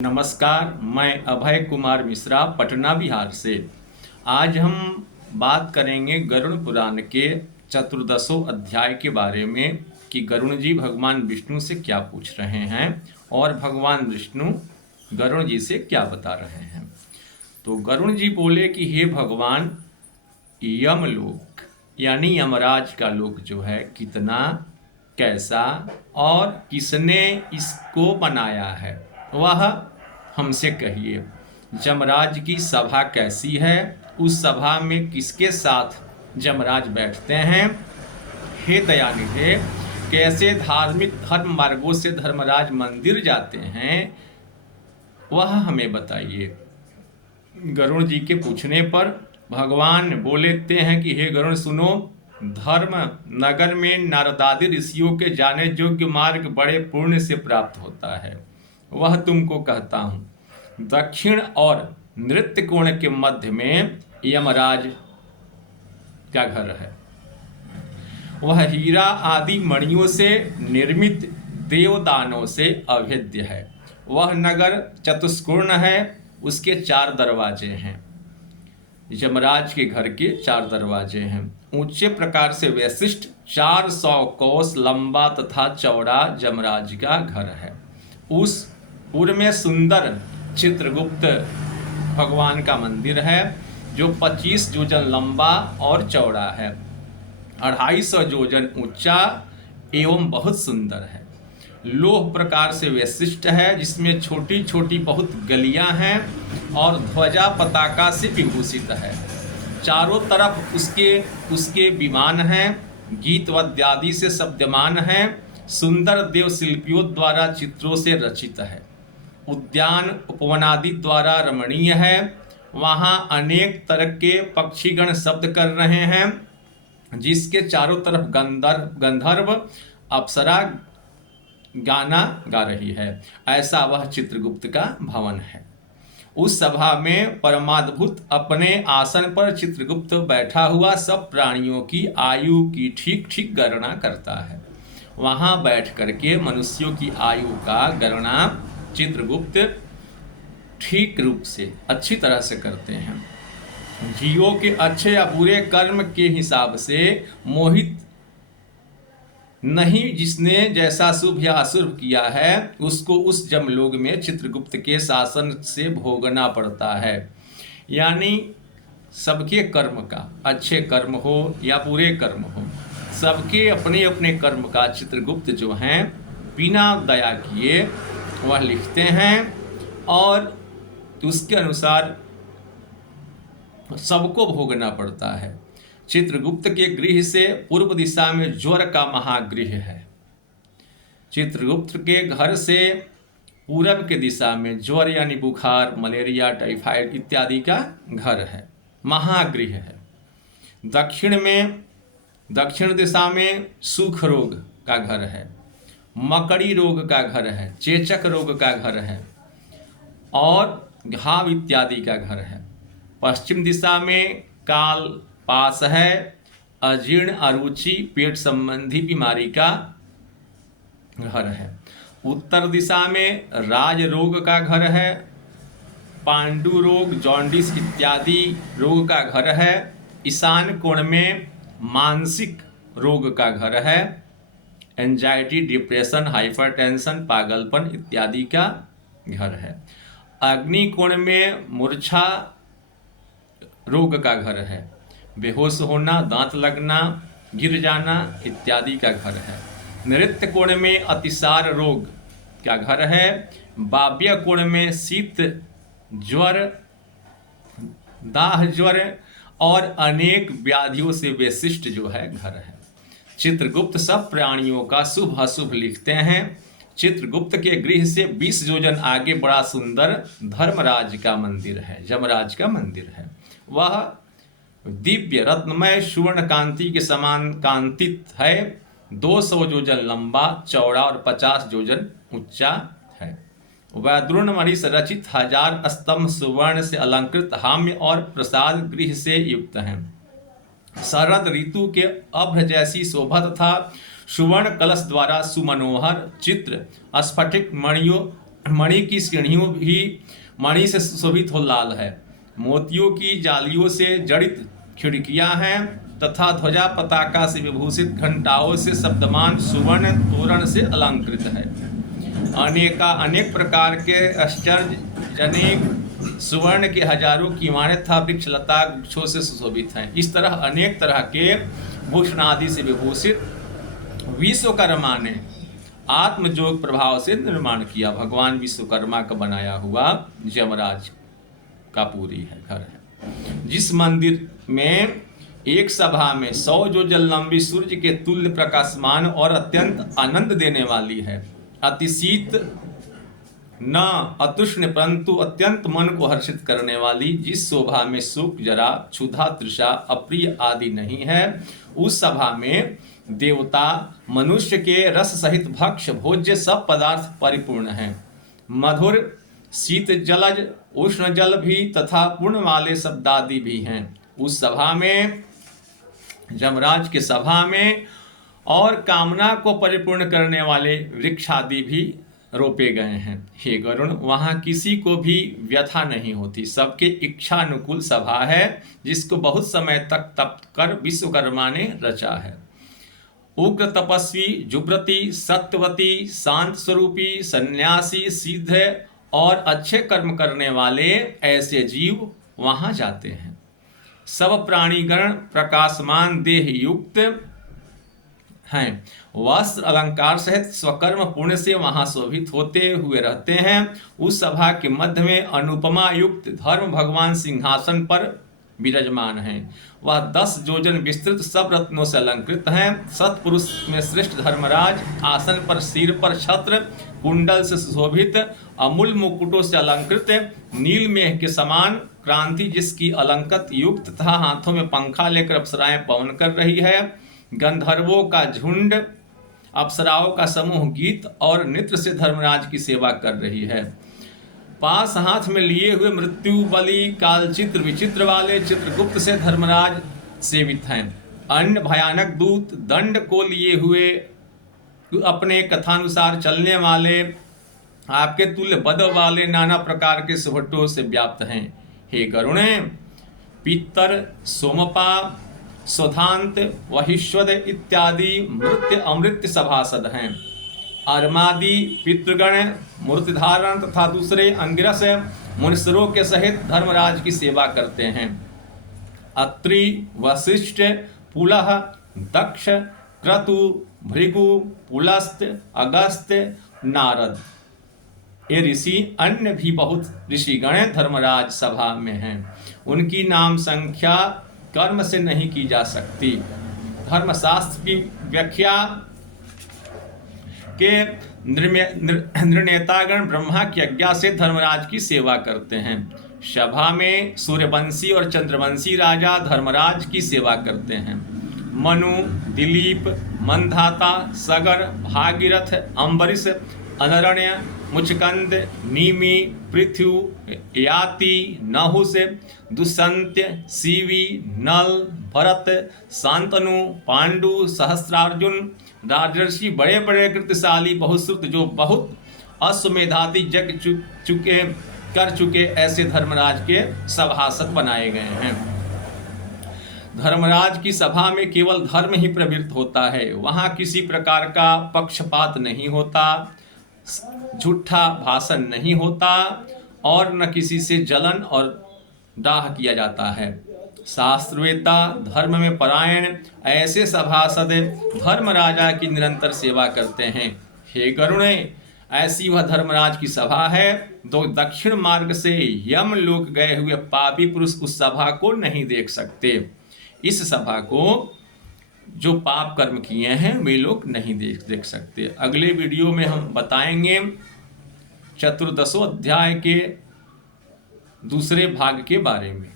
नमस्कार, मैं अभय कुमार मिश्रा पटना बिहार से। आज हम बात करेंगे गरुड़ पुराण के चतुर्दशों अध्याय के बारे में कि गरुड़ जी भगवान विष्णु से क्या पूछ रहे हैं और भगवान विष्णु गरुड़ जी से क्या बता रहे हैं। तो गरुड़ जी बोले कि हे भगवान, यमलोक यानी यमराज का लोक जो है कितना, कैसा और किसने इसको बनाया है वह हमसे कहिए। जमराज की सभा कैसी है, उस सभा में किसके साथ जमराज बैठते हैं। हे दयानिधे, कैसे धार्मिक धर्म मार्गों से धर्मराज मंदिर जाते हैं वह हमें बताइए। गरुड़ जी के पूछने पर भगवान बोलेते हैं कि हे गरुड़ सुनो, धर्म नगर में नारदादि ऋषियों के जाने योग्य मार्ग बड़े पुण्य से प्राप्त होता है, वह तुमको कहता हूँ। दक्षिण और नृत्य कोण के मध्य में यमराज का घर है। वह हीरा आदि मणियों से निर्मित देवदानों से अभेद्य है। वह नगर चतुष्कोण है, उसके 4 दरवाजे हैं। यमराज के घर के 4 दरवाजे हैं। ऊंचे प्रकार से वैशिष्ट 400 कोस लंबा तथा चौड़ा यमराज का घर है। उस पूर्व में सुंदर चित्रगुप्त भगवान का मंदिर है जो 25 योजन लंबा और चौड़ा है, 250 योजन ऊंचा एवं बहुत सुंदर है। लोह प्रकार से विशिष्ट है, जिसमें छोटी छोटी बहुत गलियां हैं और ध्वजा पताका से विभूषित है। चारों तरफ उसके विमान हैं, गीत वाद्यादि से शब्दमान हैं, सुंदर देव शिल्पियों द्वारा चित्रों से रचित है। उद्यान उपवनादि द्वारा रमणीय है। वहाँ अनेक तरह के पक्षीगण शब्द कर रहे हैं, जिसके चारों तरफ गंधर्व अप्सरा गाना गा रही है। ऐसा वह चित्रगुप्त का भवन है। उस सभा में परमाद्भुत अपने आसन पर चित्रगुप्त बैठा हुआ सब प्राणियों की आयु की ठीक ठीक गणना करता है। वहाँ बैठ करके मनुष्यों की आयु का गणना चित्रगुप्त ठीक रूप से अच्छी तरह से करते हैं। जीवों के अच्छे या बुरे कर्म के हिसाब से मोहित नहीं, जिसने जैसा शुभ या अशुभ किया है उसको उस जमलोक में चित्रगुप्त के शासन से भोगना पड़ता है। यानी सबके कर्म का, अच्छे कर्म हो या बुरे कर्म हो, सबके अपने अपने कर्म का चित्रगुप्त जो हैं बिना दया किए वह लिखते हैं और उसके अनुसार सबको भोगना पड़ता है। चित्रगुप्त के गृह से पूर्व दिशा में ज्वर का महागृह है। चित्रगुप्त के घर से पूरब के दिशा में ज्वर यानी बुखार, मलेरिया, टाइफाइड इत्यादि का घर है, महागृह है। दक्षिण दिशा में सूख रोग का घर है, मकड़ी रोग का घर है, चेचक रोग का घर है और घाव इत्यादि का घर है। पश्चिम दिशा में काल पास है, अजीर्ण, अरुचि, पेट संबंधी बीमारी का घर है। उत्तर दिशा में राज रोग का घर है, पांडु रोग, जॉन्डिस इत्यादि रोग का घर है। ईशान कोण में मानसिक रोग का घर है, एंजाइटी, डिप्रेशन, हाइपरटेंशन, पागलपन इत्यादि का घर है। अग्नि कोण में मूर्छा रोग का घर है, बेहोश होना, दांत लगना, गिर जाना इत्यादि का घर है। नृत्य कोण में अतिसार रोग का घर है। वाव्य कोण में शीत ज्वर, दाह ज्वर और अनेक व्याधियों से विशिष्ट जो है घर है। चित्रगुप्त सब प्राणियों का शुभ अशुभ लिखते हैं। चित्रगुप्त के गृह से 20 योजन आगे बड़ा सुंदर धर्मराज का मंदिर है, यमराज का मंदिर है। वह दिव्य रत्नमय सुवर्ण कांति के समान कांतित है। 200 योजन लंबा, चौड़ा और 50 योजन ऊंचा है। वैदुर्ण मणि से रचित 1000 स्तंभ सुवर्ण से अलंकृत हाम्य और प्रसाद गृह से युक्त हैं। शरद ऋतु के अभ्र जैसी शोभा तथा सुवर्ण कलश द्वारा सुमनोहर चित्र स्फटिक मणियों मणि की श्रेणियों भी मणि से सुशोभित हो लाल है। मोतियों की जालियों से जड़ित खिड़कियां हैं तथा ध्वजा पताका से विभूषित घंटाओं से शब्दमान सुवर्ण तोरण से अलंकृत है। अनेक प्रकार के आश्चर्यजनक सुवर्ण के हजारों कीवाणें तथा वृक्षलता वृक्षों से सुशोभित हैं। इस तरह अनेक तरह के भूषण आदि से विभूषित विश्वकर्मा ने आत्मजोग प्रभाव से निर्माण किया। भगवान विश्वकर्मा का बनाया हुआ यमराज का पूरी है घर है। जिस मंदिर में एक सभा में 100 योजन लंबी सूर्य के तुल्य प्रकाशमान और अत्यंत आनंद देने वाली है, अति शीत न अतुष्ण परंतु अत्यंत मन को हर्षित करने वाली, जिस शोभा में सुख जरा क्षुधा तृषा अप्रिय आदि नहीं है, उस सभा में देवता मनुष्य के रस सहित भक्ष्य भोज्य सब पदार्थ परिपूर्ण हैं। मधुर शीत जलज उष्ण जल भी तथा पूर्ण वाले शब्दादि भी हैं। उस सभा में यमराज के सभा में और कामना को परिपूर्ण करने वाले वृक्षादि भी रोपे गए हैं। हे गरुण, वहाँ किसी को भी व्यथा नहीं होती, सबके इच्छा अनुकूल सभा है, जिसको बहुत समय तक तप कर विश्वकर्मा ने रचा है। उग्र तपस्वी जुब्रती सत्यवती शांत स्वरूपी सन्यासी सिद्ध और अच्छे कर्म करने वाले ऐसे जीव वहाँ जाते हैं। सब प्राणीगण प्रकाशमान देह युक्त हैं, वस्त्र अलंकार सहित स्वकर्म पुण्य से वहां शोभित होते हुए रहते हैं। उस सभा के मध्य में अनुपमा युक्त धर्म भगवान सिंहासन पर विराजमान हैं। वह 10 योजन विस्तृत सब रत्नों से अलंकृत हैं। सत्पुरुष में श्रेष्ठ धर्मराज आसन पर सिर पर छत्र कुंडल से सुशोभित अमूल मुकुटों से अलंकृत नील मेघ के समान क्रांति जिसकी अलंकृत युक्त तथा हाथों में पंखा लेकर अप्सराएं पवन कर रही है। गंधर्वों का झुंड अप्सराओं का समूह गीत और नृत्य से धर्मराज की सेवा कर रही है। पास हाथ में लिए हुए मृत्यु बलि कालचित्र विचित्र वाले चित्रगुप्त से धर्मराज सेवित हैं। अन्य भयानक दूत दंड को लिए हुए अपने कथानुसार चलने वाले आपके तुल्य बद वाले नाना प्रकार के सुभटों से व्याप्त हैं। हे गरुणे, पितर सोमपा स्वधांत वहिष्वद इत्यादि मृत्य अमृत्य सभासद हैं। अर्मादि पितृगण मूर्तिधारण तथा दूसरे अंगिरस मुनिसरों के सहित धर्मराज की सेवा करते हैं। अत्रि वशिष्ठ पुलह दक्ष क्रतु भृगु पुलस्त अगस्त नारद ये ऋषि अन्य भी बहुत ऋषिगण धर्मराज सभा में हैं। उनकी नाम संख्या कर्म से नहीं की जा सकती। धर्मशास्त्र की व्याख्या के निर्णेतागण ब्रह्मा की आज्ञा से धर्मराज की सेवा करते हैं। सभा में सूर्यवंशी और चंद्रवंशी राजा धर्मराज की सेवा करते हैं। मनु, दिलीप, मंधाता, सगर, भागीरथ, अम्बरीश, अनरण्य, मुचकंद, नीमि, पृथ्वी, याति, नहुष, दुष्यंत, सीवी, नल, भरत, शांतनु, पांडु, सहस्रार्जुन, राजर्षि बड़े बड़े कृतशाली बहुश्रुत जो बहुत अश्वमेधादि यज्ञ कर चुके ऐसे धर्मराज के सभासद बनाए गए हैं। धर्मराज की सभा में केवल धर्म ही प्रवृत्त होता है। वहाँ किसी प्रकार का पक्षपात नहीं होता, झूठा भाषण नहीं होता और न किसी से जलन और डाह किया जाता है। शास्त्रवेत्ता धर्म में परायण ऐसे सभासद धर्म राजा की निरंतर सेवा करते हैं। हे गरुणे, ऐसी वह धर्मराज की सभा है। तो दक्षिण मार्ग से यम लोक गए हुए पापी पुरुष उस सभा को नहीं देख सकते। इस सभा को जो पाप कर्म किए हैं वे लोग नहीं देख सकते। अगले वीडियो में हम बताएंगे चतुर्दशों अध्याय के दूसरे भाग के बारे में।